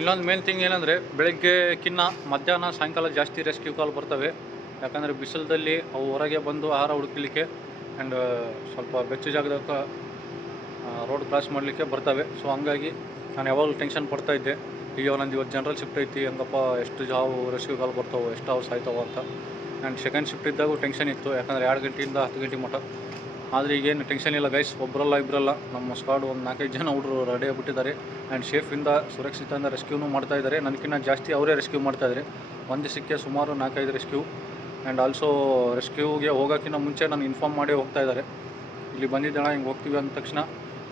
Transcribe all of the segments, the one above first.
ಇಲ್ಲೊಂದು main thing ಏನಂದರೆ ಬೆಳಗ್ಗೆಕ್ಕಿಂತ ಮಧ್ಯಾಹ್ನ ಸಾಯಂಕಾಲ ಜಾಸ್ತಿ ರೆಸ್ಕ್ಯೂ ಕಾಲ್ ಬರ್ತವೆ. ಯಾಕಂದರೆ ಬಿಸಿಲಲ್ಲಿ ಅವು ಹೊರಗೆ ಬಂದು ಆಹಾರ ಹುಡುಕಲಿಕ್ಕೆ ಆ್ಯಂಡ್ ಸ್ವಲ್ಪ ಬೆಚ್ಚು ಜಾಗದ ರೋಡ್ ಕ್ರಾಸ್ ಮಾಡಲಿಕ್ಕೆ ಬರ್ತವೆ. ಸೊ ಹಂಗಾಗಿ ನಾನು ಯಾವಾಗಲೂ ಟೆನ್ಷನ್ ಪಡ್ತಾಯಿದ್ದೆ, ಈಗ ನಂದು ಇವತ್ತು ಜನರಲ್ ಶಿಫ್ಟ್ ಐತಿ, ಹಂಗಪ್ಪ ಎಷ್ಟು ಜಾವು ರೆಸ್ಕ್ಯೂ ಕಾಲ್ ಬರ್ತಾವೆ, ಎಷ್ಟು ಅವರ್ಸ್ ಸಾಯ್ತಾವೆ ಅಂತ. ಆ್ಯಂಡ್ ಸೆಕೆಂಡ್ ಶಿಫ್ಟ್ ಇದ್ದಾಗೂ ಟೆನ್ಷನ್ ಇತ್ತು, ಯಾಕಂದರೆ 2 ಗಂಟೆಯಿಂದ 10 ಗಂಟೆ ಮಟ್ಟ. ಆದರೆ ಈಗೇನು ಟೆನ್ಷನ್ ಇಲ್ಲ ಗೈಸ್. ಒಬ್ಬರಲ್ಲ ಇಬ್ಬರಲ್ಲ, ನಮ್ಮ ಸ್ಕ್ವಾಡ್ ಒಂದು 4-5 ಜನ ಹುಡುಗರು ರೆಡಿ ಆಗಿಬಿಟ್ಟಿದ್ದಾರೆ. ಆ್ಯಂಡ್ ಸೇಫಿಂದ ಸುರಕ್ಷಿತದಿಂದ ರೆಸ್ಕ್ಯೂನು ಮಾಡ್ತಾಯಿದ್ದಾರೆ. ನನಗಿನ್ನ ಜಾಸ್ತಿ ಅವರೇ ರೆಸ್ಕ್ಯೂ ಮಾಡ್ತಾಯಿದ್ದಾರೆ. ಒಂದು ದಿವಸಕ್ಕೆ ಸುಮಾರು 4-5 ರೆಸ್ಕ್ಯೂ. ಆ್ಯಂಡ್ ಆಲ್ಸೋ ರೆಸ್ಕ್ಯೂಗೆ ಹೋಗೋಕ್ಕಿಂತ ಮುಂಚೆ ನಾನು ಇನ್ಫಾರ್ಮ್ ಮಾಡಿ ಹೋಗ್ತಾ ಇದ್ದಾರೆ. ಇಲ್ಲಿ ಬಂದಿದ್ದಣ ಹಿಂಗೆ ಹೋಗ್ತೀವಿ ಅಂದ ತಕ್ಷಣ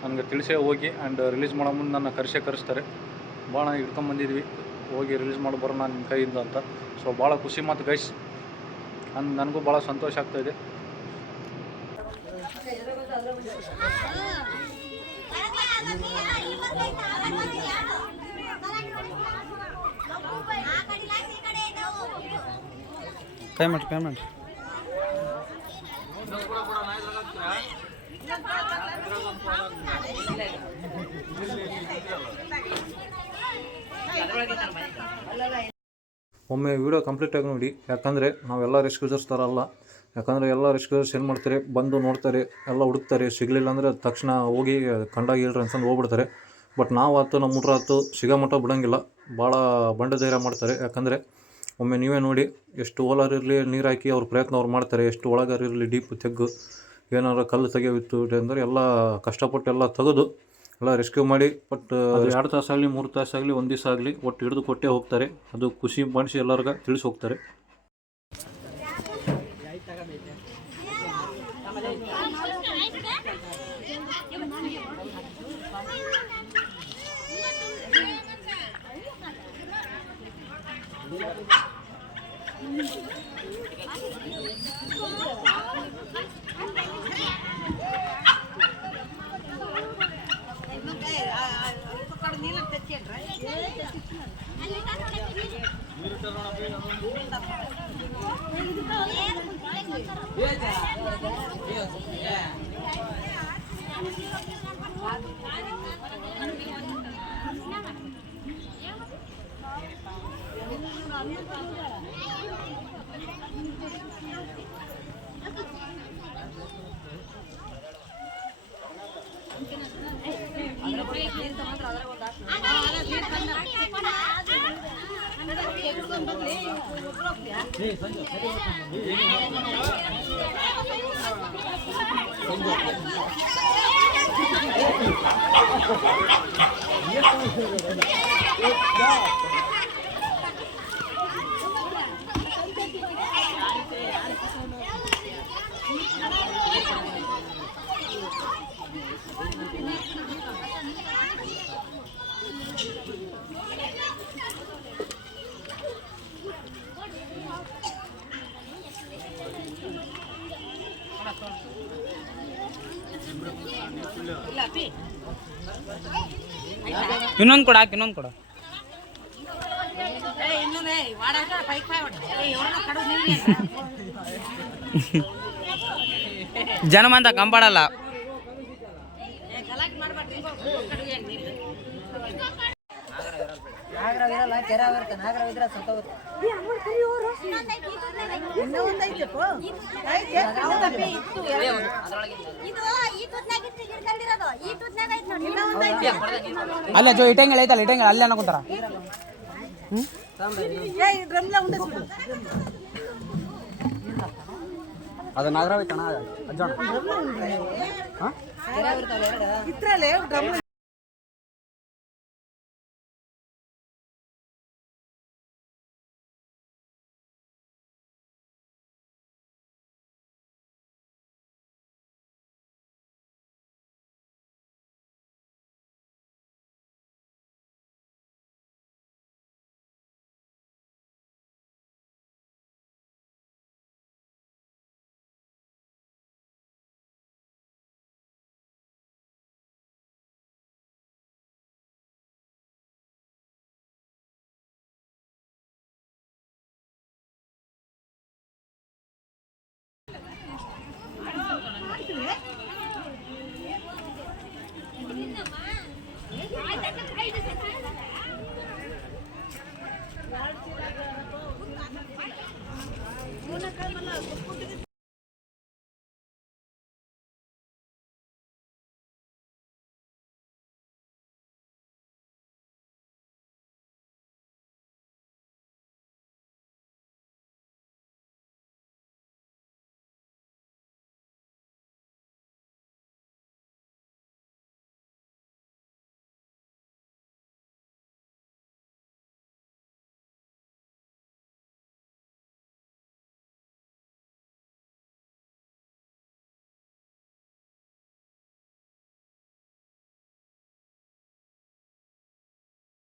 ನನಗೆ ತಿಳಿಸೇ ಹೋಗಿ ಆ್ಯಂಡ್ ರಿಲೀಸ್ ಮಾಡೋ ಮುಂದೆ ನನ್ನ ಕರೆಸ್ತಾರೆ. ಭಾಳ ಹಿಡ್ಕೊಂಬಂದಿದ್ವಿ, ಹೋಗಿ ರಿಲೀಸ್ ಮಾಡಿ ಬರೋಣ ನಿಮ್ಮ ಕೈಯಿಂದ ಅಂತ. ಸೊ ಭಾಳ ಖುಷಿ ಮಾತು ಗೈಸ್. ನನಗೂ ಭಾಳ ಸಂತೋಷ ಆಗ್ತಾಯಿದೆ. ಪೇಮೆಂಟ್ ಒಮ್ಮೆ ವಿಡಿಯೋ ಕಂಪ್ಲೀಟಾಗಿ ನೋಡಿ, ಯಾಕಂದರೆ ನಾವೆಲ್ಲ ರೆಸ್ಕ್ಯೂಸರ್ಸ್ ಥರ ಅಲ್ಲ. ಯಾಕಂದರೆ ಎಲ್ಲ ರೆಸ್ಕ್ಯೂಸರ್ಸ್ ಏನು ಮಾಡ್ತಾರೆ, ಬಂದು ನೋಡ್ತಾರೆ, ಎಲ್ಲ ಹುಡುಕ್ತಾರೆ, ಸಿಗಲಿಲ್ಲ ಅಂದರೆ ತಕ್ಷಣ ಹೋಗಿ ಕಂಡಾಗ ಹೇಳ್ರಿ ಅಂತಂದು ಹೋಗ್ಬಿಡ್ತಾರೆ. ಬಟ್ ನಾವು ನಮ್ಮ ಹುಡ್ರಾತು ಸಿಗೋ ಮಟ್ಟ ಬಿಡೋಂಗಿಲ್ಲ, ಭಾಳ ಬಂಡ ಧೈರ್ಯ ಮಾಡ್ತಾರೆ. ಯಾಕಂದರೆ ಒಮ್ಮೆ ನೀವೇ ನೋಡಿ, ಎಷ್ಟು ಓಲಾರ್ ಇರಲಿ ನೀರು ಹಾಕಿ ಅವ್ರ ಪ್ರಯತ್ನ ಅವ್ರು ಮಾಡ್ತಾರೆ, ಎಷ್ಟು ಒಳಗಾರ ಇರಲಿ ಡೀಪ್ ತೆಗ್ಗು ಏನಾರು ಕಲ್ಲು ತೆಗೆಯೋವಿತ್ತು ಅಂದರೆ ಎಲ್ಲ ಕಷ್ಟಪಟ್ಟು ಎಲ್ಲ ತೆಗೆದು ಎಲ್ಲ ರೆಸ್ಕ್ಯೂ ಮಾಡಿ. ಬಟ್ 2 ತಾಸಾಗಲಿ 3 ತಾಸಾಗಲಿ 1 ದಿವಸ ಆಗಲಿ ಒಟ್ಟು ಹಿಡಿದು ಕೊಟ್ಟೇ ಹೋಗ್ತಾರೆ. ಅದು ಖುಷಿ ಮಾಡಿಸಿ ಎಲ್ಲರಿಗೂ ತಿಳಿಸಿ ಹೋಗ್ತಾರೆ. ಇನ್ನೊಂದು ಕೊಡ ಜನಮಂತ ಕಂಪಾಡಲ್ಲ. ಅಲ್ಲ ಜೋ ಇಟ್ಟಂಗೆ ಐತಲ್ಲ, ಇಟ್ಟಂಗೆ ಅಲ್ಲೇ ಅನ್ಕೊಂತಾರ. ಅದು ನಾಗರಾವ್ ಐತಣ ಅಜ್ಜೋಣ.